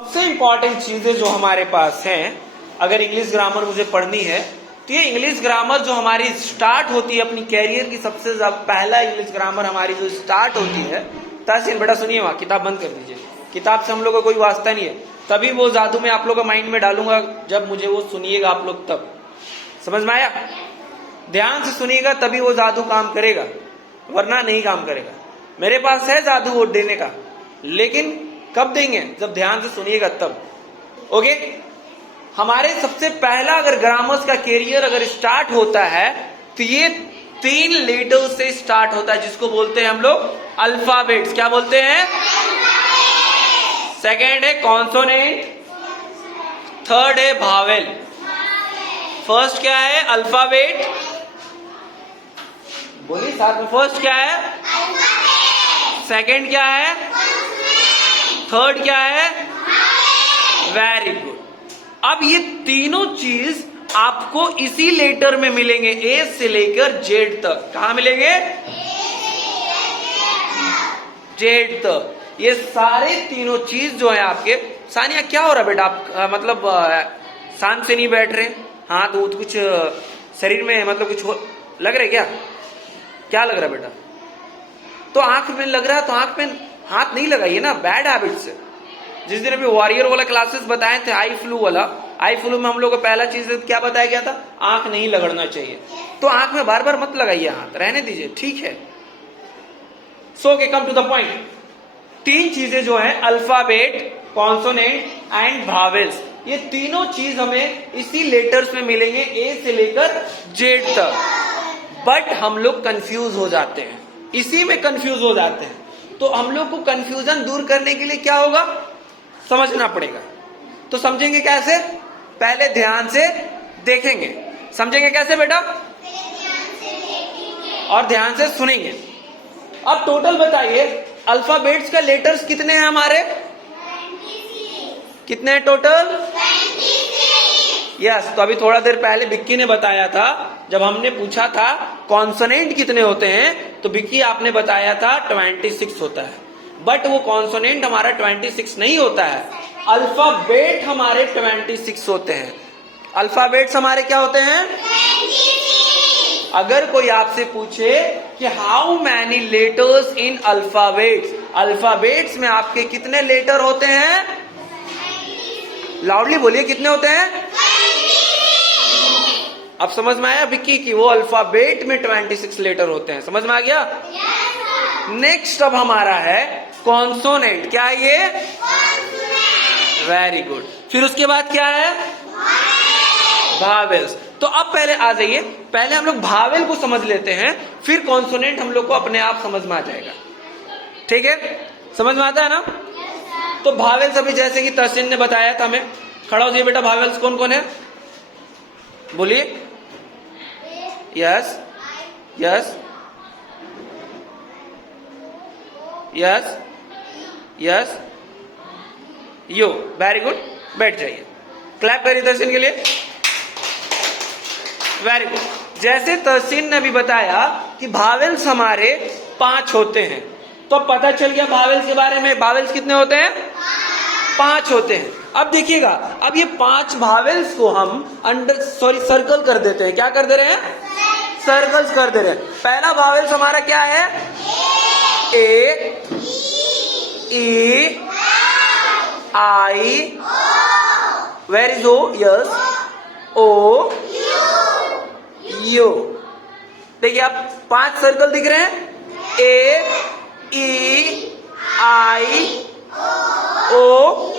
सबसे इंपॉर्टेंट चीजें जो हमारे पास हैं, अगर इंग्लिश ग्रामर मुझे पढ़नी है तो ये इंग्लिश ग्रामर जो हमारी स्टार्ट होती है अपनी कैरियर की सबसे पहला इंग्लिश ग्रामर हमारी जो स्टार्ट होती है। तासीन बेटा सुनिए, वहां किताब बंद कर दीजिए, किताब से हम लोग का कोई वास्ता नहीं है। तभी वो जादू मैं आप लोग का माइंड में डालूंगा जब मुझे वो सुनिएगा आप लोग, तब समझ में आया। ध्यान से सुनिएगा तभी वो जादू काम करेगा, वरना नहीं काम करेगा। मेरे पास है जादू वो देने का, लेकिन कब देंगे, जब ध्यान से सुनिएगा तब। ओके, हमारे सबसे पहला अगर ग्रामर्स का कैरियर अगर स्टार्ट होता है तो ये 3 लेटर से स्टार्ट होता है, जिसको बोलते हैं हम लोग अल्फाबेट्स। क्या बोलते हैं? सेकेंड है कॉन्सोनेंट, थर्ड है भावेल। फर्स्ट क्या है? अल्फाबेट। बोलिए साथ में, फर्स्ट क्या है? सेकेंड क्या है? थर्ड क्या है? Very good. अब ये तीनों चीज आपको इसी लेटर में मिलेंगे, ए से लेकर जेड तक। कहां मिलेंगे? जेड तक। ये सारे तीनों चीज जो है आपके। सानिया क्या हो रहा है बेटा? आप मतलब शांत से नहीं बैठ रहे? हाँ तो कुछ शरीर में मतलब कुछ लग रहा है क्या? क्या लग रहा है बेटा? तो आंख में लग रहा है तो आंख में हाथ नहीं लगाइए ना, बैड हैबिट से। जिस दिन अभी वॉरियर वाला क्लासेस बताए थे, आई फ्लू वाला, आई फ्लू में हम लोग को पहला चीज क्या बताया गया था? आंख नहीं लगड़ना चाहिए। तो आंख में बार बार मत लगाइए हाथ, रहने दीजिए, ठीक है। सो के कम टू द पॉइंट। 3 चीजें जो है अल्फाबेट, कॉन्सोनेंट एंड भावेल्स, ये तीनों चीज हमें इसी लेटर्स में मिलेंगे, ए से लेकर जेड तक। बट हम लोग कंफ्यूज हो जाते हैं, इसी में कंफ्यूज हो जाते हैं। तो हम लोग को कंफ्यूजन दूर करने के लिए क्या होगा, समझना पड़ेगा। तो समझेंगे कैसे? पहले ध्यान से देखेंगे। समझेंगे कैसे बेटा? और ध्यान से सुनेंगे। अब टोटल बताइए, अल्फाबेट्स का लेटर्स कितने हैं हमारे? कितने हैं टोटल? यस। तो अभी थोड़ा देर पहले बिक्की ने बताया था, जब हमने पूछा था कॉन्सोनेंट कितने होते हैं, तो बिक्की आपने बताया था 26 होता है। बट वो कॉन्सोनेंट हमारा 26 नहीं होता है, अल्फाबेट हमारे 26 होते हैं। अल्फाबेट्स हमारे क्या होते हैं? 26। अगर कोई आपसे पूछे कि how many letters in alphabets, alphabets में आपके कितने लेटर होते हैं? लाउडली बोलिए, कितने होते हैं? अब समझ में आया बिक्की कि वो अल्फाबेट में 26 लेटर होते हैं। समझ में आ गया? नेक्स्ट अब हमारा है कॉन्सोनेंट। क्या है ये? Very good. फिर उसके बाद क्या है? भावेल्स। तो अब पहले आ जाइए, पहले हम लोग भावेल को समझ लेते हैं, फिर कॉन्सोनेंट हम लोग को अपने आप समझ में आ जाएगा। ठीक है, समझ में आता है ना? तो भावेल्स अभी जैसे कि तहसीन ने बताया था हमें, खड़ा हो जाइए बेटा। भावेल्स कौन कौन है बोलिए? यस यस यस यस यो। वेरी गुड, बैठ जाइए। क्लैप करिए तहसीन के लिए। Very good. जैसे तहसीन ने भी बताया कि भावेल्स हमारे 5 होते हैं, तो पता चल गया भावेल्स के बारे में। भावेल्स कितने होते हैं? 5 होते हैं। अब देखिएगा, अब ये 5 भावेल्स को हम सर्कल कर देते हैं। क्या कर दे रहे हैं? सर्कल्स कर दे रहे हैं। पहला भावेल्स हमारा क्या है? A, E, I, where is O? Yes, O, U. देखिए आप 5 सर्कल दिख रहे हैं, ए, ई, आई, ओ,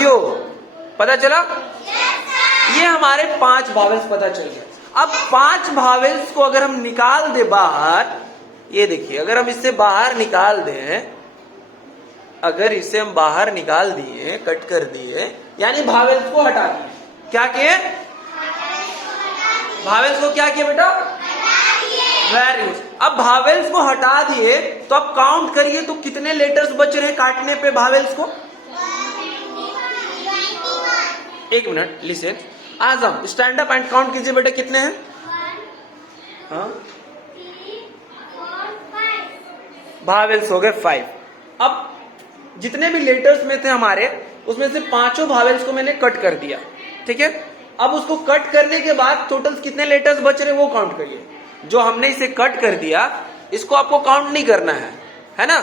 यू। पता चला? ये हमारे 5 भावेल्स पता चल गए। अब 5 भावेल्स को अगर हम निकाल दे बाहर, ये देखिए, अगर हम इससे बाहर निकाल दें, अगर इसे हम बाहर निकाल दिए, कट कर दिए, यानी भावेल्स को हटा दिए। क्या किए? भावेल्स को क्या किए बेटा? Very good. अब भावेल्स को हटा दिए तो अब काउंट करिए तो कितने लेटर्स बच रहे हैं काटने पे भावेल्स को? 1 minute, listen. Azam stand up and count कीजिए बेटा, कितने हैं? हाँ, भावेल्स हो गए 5। अब जितने भी लेटर्स में थे हमारे उसमें से 5 भावेल्स को मैंने कट कर दिया, ठीक है। अब उसको कट करने के बाद टोटल कितने लेटर्स बच रहे वो काउंट करिए। जो हमने इसे कट कर दिया इसको आपको काउंट नहीं करना है ना।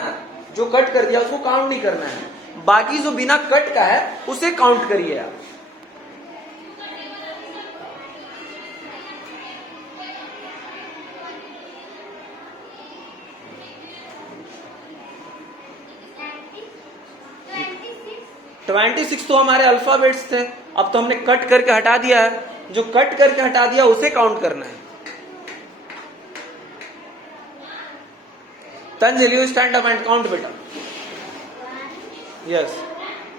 जो कट कर दिया उसको काउंट नहीं करना है, बाकी जो बिना कट का है उसे काउंट करिए आप। ट्वेंटी 26 तो हमारे अल्फाबेट्स थे, अब तो हमने कट करके हटा दिया है, जो कट करके हटा दिया उसे काउंट करना है। Tanzil you stand up and count बेटा। यस,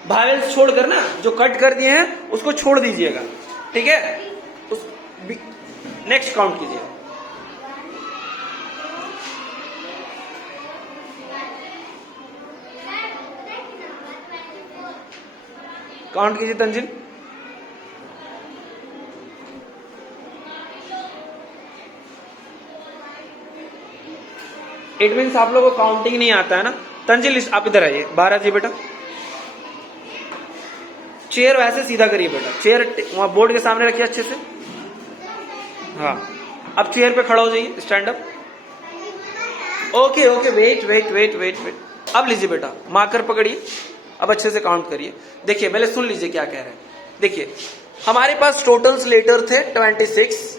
भावेल्स छोड़कर ना, जो कट कर दिए हैं उसको छोड़ दीजिएगा, ठीक है। उस नेक्स्ट काउंट कीजिए। काउंट कीजिए तंजिल। इट मीन्स आप लोगों को काउंटिंग नहीं आता है ना। तंजिल आप इधर आइए, बाहर आइए बेटा। चेयर वैसे सीधा करिए बेटा, चेयर वहां बोर्ड के सामने रखिए अच्छे से। हाँ, अब चेयर पे खड़ा हो जाइए, stand up. Okay okay, wait wait wait wait wait. अब लीजिए बेटा, मार्कर पकड़िए, अब अच्छे से काउंट करिए। देखिए पहले सुन लीजिए क्या कह रहे हैं। देखिए हमारे पास टोटल्स लेटर थे 26,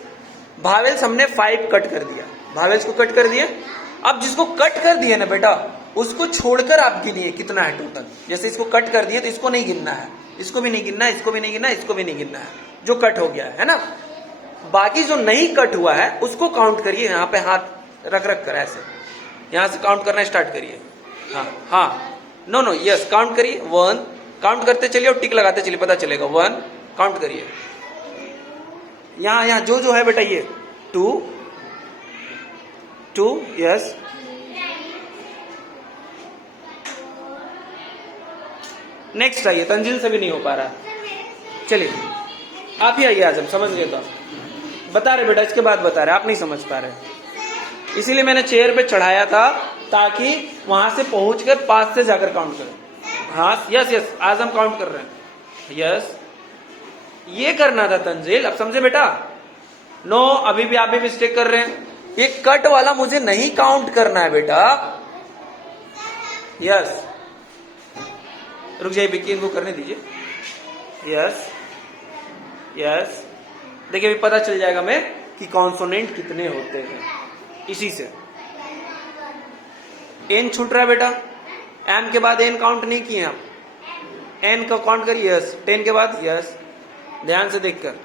भावेल्स हमने 5 कट कर दिया, भावेल्स को कट कर दिया। अब जिसको कट कर दिया ना बेटा उसको छोड़कर आप गिनिए कितना है टोटल। जैसे इसको कट कर दिए तो इसको नहीं गिनना है, इसको भी नहीं गिनना है, इसको भी नहीं गिनना है, इसको भी नहीं गिनना है, जो कट हो गया है ना। बाकी जो नहीं कट हुआ है उसको काउंट करिए, यहाँ पे हाथ रख रख कर ऐसे यहां से काउंट करना स्टार्ट करिए। हाँ हाँ, नो नो, यस, काउंट करिए। 1 काउंट करते चलिए और टिक लगाते चलिए, पता चलेगा। 1 काउंट करिए। यहां जो है बेटा ये 2 यस। नेक्स्ट आइए, तंजिल से भी नहीं हो पा रहा, चलिए आप ही आइए। आजम समझ गए तो आप बता रहे बेटा, इसके बाद बता रहे, आप नहीं समझ पा रहे, इसीलिए मैंने चेयर पे चढ़ाया था ताकि वहां से पहुंचकर 5 से जाकर काउंट करें। हाँ यस यस, आज हम काउंट कर रहे हैं। यस, ये करना था तंजिल, अब समझे बेटा। नो, अभी भी आप भी मिस्टेक कर रहे हैं। ये कट वाला मुझे नहीं काउंट करना है बेटा। यस, रुक जाइए विक्की, इनको करने दीजिए। यस यस, देखिए अभी पता चल जाएगा मैं कि कॉन्सोनेंट कितने होते हैं, इसी से। एन छूट रहा है बेटा, एम के बाद एन काउंट नहीं किए आप, एन का काउंट करिए। यस, 10 के बाद यस, ध्यान से देखकर।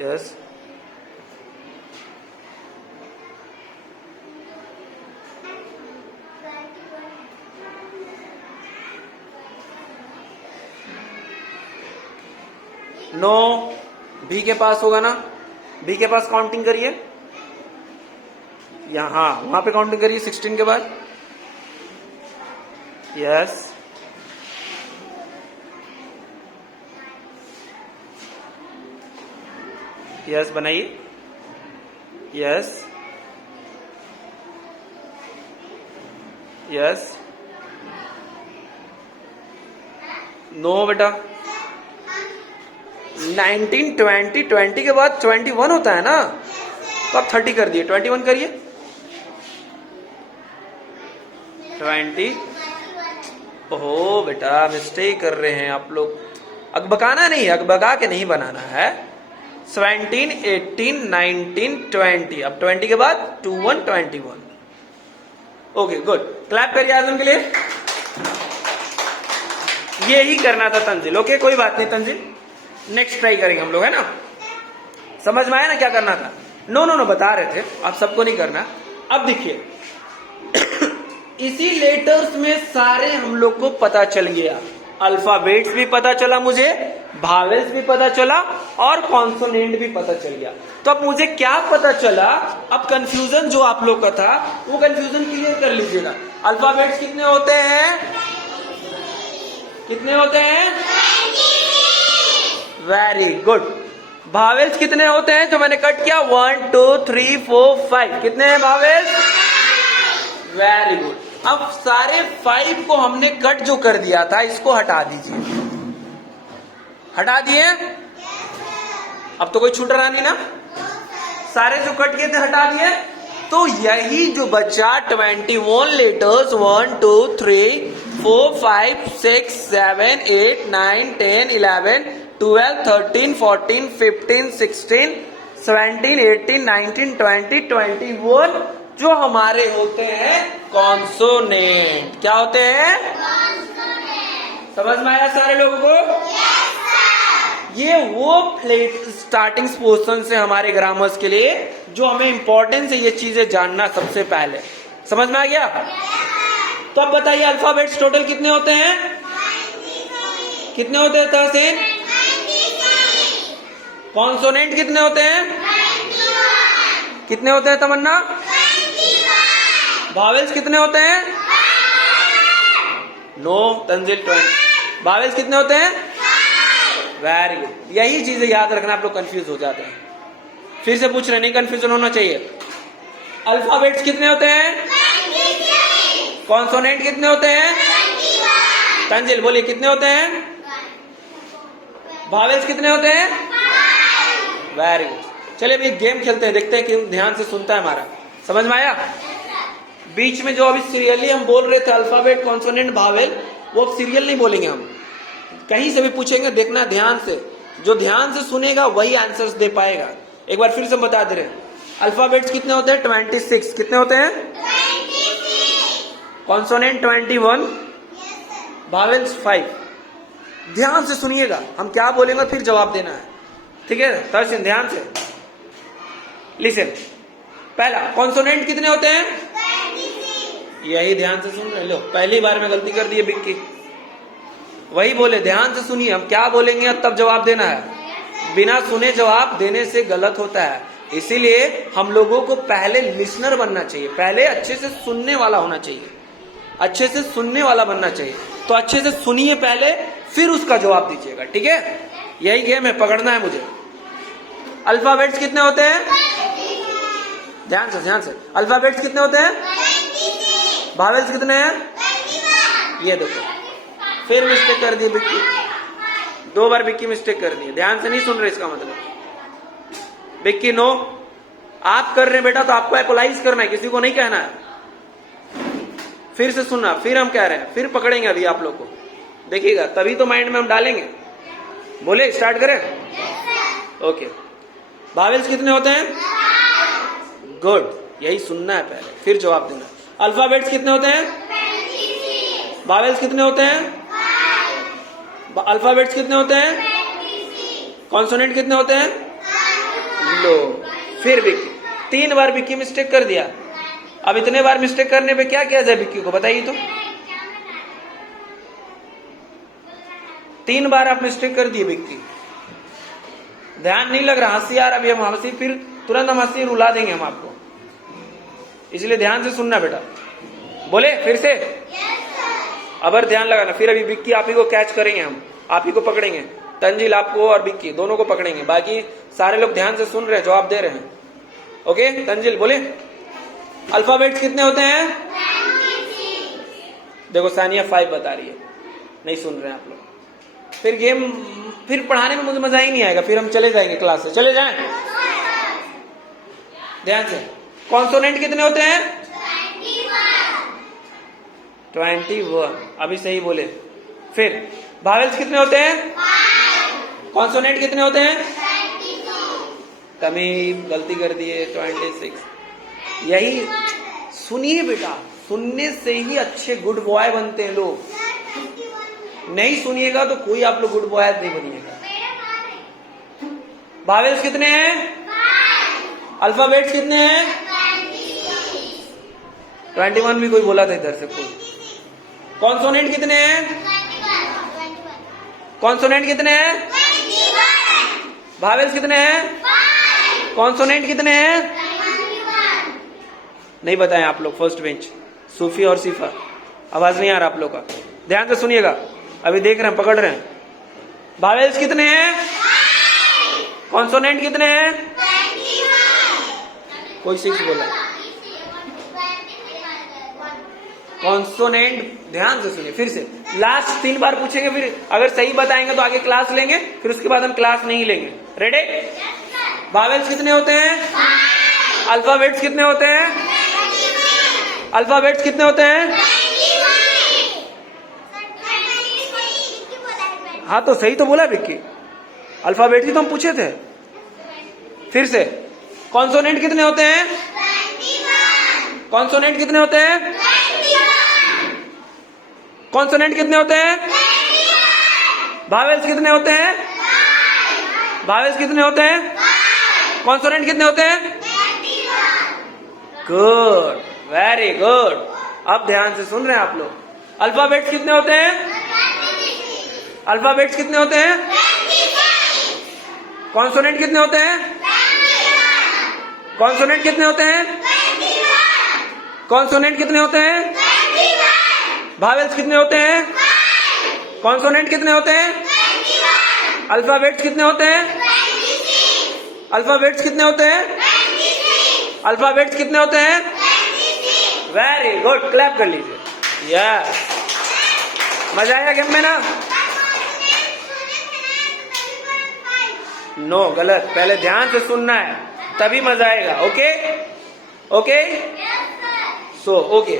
यस, नो, भी के पास होगा ना, भी के पास काउंटिंग करिए। यहां वहां पे काउंटिंग करिए 16 के बाद। यस, यस बनाइए। यस यस, नो बेटा, 19 20 20 के बाद 21 होता है ना, तो आप 30 कर दिए, 21 करिए। 20, ओहो बेटा मिस्टेक कर रहे हैं आप लोग, अकबकाना नहीं, अकबका के नहीं बनाना है। 17 18 19 20, अब 20 के बाद 21 21। ओके गुड, क्लैप करिए आजम के लिए। ये ही करना था तंजिल। ओके कोई बात नहीं तंजिल, नेक्स्ट ट्राई करेंगे हम लोग, है ना। समझ में आया ना क्या करना था। नो नो नो, बता रहे थे, आप सबको नहीं करना। अब देखिए इसी लेटर्स में सारे हम लोग को पता चल गया, अल्फाबेट्स भी पता चला मुझे, भावेल्स भी पता चला और कॉन्सोनेंट भी पता चल गया। तो अब मुझे क्या पता चला, अब कंफ्यूजन जो आप लोग का था वो कंफ्यूजन क्लियर कर लीजिएगा। अल्फाबेट्स कितने होते हैं, कितने होते हैं? Very good. भावेल्स कितने होते हैं जो मैंने कट किया? 1 2 3 4 5। कितने हैं भावेल्स? Very good. अब सारे 5 को हमने कट जो कर दिया था इसको हटा दीजिए। हटा दिए? अब तो कोई छूट रहा नहीं ना, सारे जो कट किए थे हटा दिए। तो यही जो बचा 21 लेटर्स 1 2 3 4 5 6 7 8 9 10 11 12 13 14 15 16 17 18 19 20 21 जो हमारे होते हैं कॉन्सोनेंट। क्या होते हैं? समझ में आया सारे लोगों को? ये वो स्टार्टिंग पोर्शन से हमारे ग्रामर्स के लिए जो हमें इंपॉर्टेंस है ये चीजें जानना सबसे पहले। समझ में आ गया? तो अब बताइए अल्फाबेट्स टोटल कितने होते हैं? कितने होते हैं तहसीन? कॉन्सोनेंट कितने होते हैं? कितने होते हैं तमन्ना? वावेल्स कितने होते हैं? नो तंजिल 20। वावेल्स कितने होते हैं? Very good. यही चीजें याद रखना, आप लोग कंफ्यूज हो जाते हैं। फिर से पूछ रहे, नहीं कंफ्यूजन होना चाहिए। अल्फाबेट्स कितने होते हैं? कॉन्सोनेंट कितने होते हैं? तंजिल बोलिए कितने होते हैं? वावेल्स कितने होते हैं? Very good. चलिए अभी गेम खेलते हैं, देखते हैं कि ध्यान से सुनता है हमारा। समझ में आया? बीच में जो अभी सीरियली हम बोल रहे थे अल्फाबेट कॉन्सोनेंट वावेल, वो सीरियल नहीं बोलेंगे हम, कहीं से भी पूछेंगे, देखना ध्यान से। जो ध्यान से सुनेगा वही आंसर्स दे पाएगा। एक बार फिर से बता दे रहे हैं, अल्फाबेट्स कितने होते हैं? 26। कितने होते हैं? 26। Consonant 21, vowels 5। ध्यान से सुनिएगा, हम क्या बोलेंगे फिर जवाब देना है, ठीक है? तर्शन ध्यान से लिसन। पहला कॉन्सोनेंट कितने होते हैं? 26। यही ध्यान से सुन रहे लो, पहली बार में गलती कर दी है बिक्की। वही बोले, ध्यान से सुनिए, हम क्या बोलेंगे तब जवाब देना है। बिना सुने जवाब देने से गलत होता है, इसीलिए हम लोगों को पहले लिसनर बनना चाहिए, पहले अच्छे से सुनने वाला होना चाहिए, अच्छे से सुनने वाला बनना चाहिए। तो अच्छे से सुनिए पहले, फिर उसका जवाब दीजिएगा, ठीक है? यही गेम है, पकड़ना है मुझे। अल्फाबेट्स कितने होते हैं? ध्यान से अल्फाबेट्स कितने होते हैं? वावेल्स कितने हैं? ये देखो, फिर मिस्टेक कर दी बिक्की, 2 बार बिक्की मिस्टेक कर दी। ध्यान से नहीं सुन रहे, इसका मतलब बिक्की नो। आप कर रहे हैं बेटा तो आपको एपोलाइज करना है, किसी को नहीं कहना है। फिर से सुनना, फिर हम कह रहे हैं, फिर पकड़ेंगे अभी आप लोग को, देखिएगा, तभी तो माइंड में हम डालेंगे। बोले स्टार्ट करें? ओके। वावेल्स कितने होते हैं? गुड, यही सुनना है पहले, फिर जवाब देना। अल्फाबेट्स कितने होते हैं? वावेल्स कितने होते हैं? अल्फाबेट्स कितने होते हैं? कॉन्सोनेंट कितने होते हैं? लो, फिर बिक्की 3 बार बिक्की मिस्टेक कर दिया। अब इतने बार मिस्टेक करने पे क्या किया जाए बिक्की को, बताइए तो। 3 बार आप मिस्टेक कर दिए बिक्की, ध्यान नहीं लग रहा, हंसी आ रहा, अभी हम हंसी, फिर तुरंत हम हंसी रुला देंगे हम आपको, इसलिए ध्यान से सुनना बेटा। बोले फिर से? अबर ध्यान लगाना। फिर अभी बिक्की आप ही को कैच करेंगे, हम आप ही को पकड़ेंगे, तंजिल आपको और बिक्की दोनों को पकड़ेंगे, बाकी सारे लोग ध्यान से सुन रहे हैं, जवाब दे रहे हैं। ओके तंजिल बोले, अल्फाबेट्स कितने होते हैं? 26। देखो सानिया 5 बता रही है, नहीं सुन रहे हैं आप लोग। फिर गेम, फिर पढ़ाने में मुझे मजा ही नहीं आएगा, फिर हम चले जाएंगे क्लास से, चले जाएं। ध्यान से, कॉन्सोनेंट कितने होते हैं? 21, अभी सही बोले। फिर वावेल्स कितने होते हैं? 5। कॉन्सोनेंट कितने होते हैं? 22। तमीम गलती कर दिए, 26। यही सुनिए बेटा, सुनने से ही अच्छे गुड बॉय बनते हैं लोग, नहीं सुनिएगा तो कोई आप लोग गुड बॉय नहीं बनिएगा। वावेल्स कितने हैं? 5। अल्फाबेट्स कितने हैं? 21 भी कोई बोला था इधर से कोई। कॉन्सोनेंट कितने हैं? कॉन्सोनेंट कितने हैं? वावेल्स कितने हैं? कॉन्सोनेंट कितने हैं? नहीं बताएं आप लोग, फर्स्ट बेंच सूफी और सिफा, आवाज नहीं आ रहा आप लोग का, ध्यान से सुनिएगा, अभी देख रहे हैं, पकड़ रहे हैं। वावेल्स कितने हैं? कॉन्सोनेंट कितने हैं? कोई 6 बोला, कॉन्सोनेंट, ध्यान से सुनिए फिर से, लास्ट 3 बार पूछेंगे, फिर अगर सही बताएंगे तो आगे क्लास लेंगे, फिर उसके बाद हम क्लास नहीं लेंगे। रेडी? वावेल्स कितने होते हैं? अल्फाबेट्स कितने होते हैं? अल्फाबेट्स कितने होते हैं? हाँ तो सही तो बोला विक्की, अल्फाबेट्स ही तो हम पूछे थे। फिर से, कॉन्सोनेंट कितने होते हैं? कॉन्सोनेंट कितने होते हैं? कॉन्सोनेंट कितने होते हैं? वावेल्स कितने होते हैं? वावेल्स कितने होते हैं? कॉन्सोनेंट कितने होते हैं? Good, very good. अब ध्यान से सुन रहे हैं आप लोग। अल्फाबेट्स कितने होते हैं? अल्फाबेट्स कितने होते हैं? कॉन्सोनेंट कितने होते हैं? कॉन्सोनेंट कितने होते हैं? कॉन्सोनेंट कितने होते हैं? वावेल्स कितने होते हैं? कॉन्सोनेंट कितने होते हैं? अल्फाबेट्स कितने होते हैं? अल्फाबेट्स कितने होते हैं? अल्फाबेट्स कितने होते हैं? वेरी गुड, क्लैप कर लीजिए। यस, मजा आया गेम में ना? नो, गलत, पहले ध्यान से सुनना है तभी मजा आएगा। Okay okay, so okay.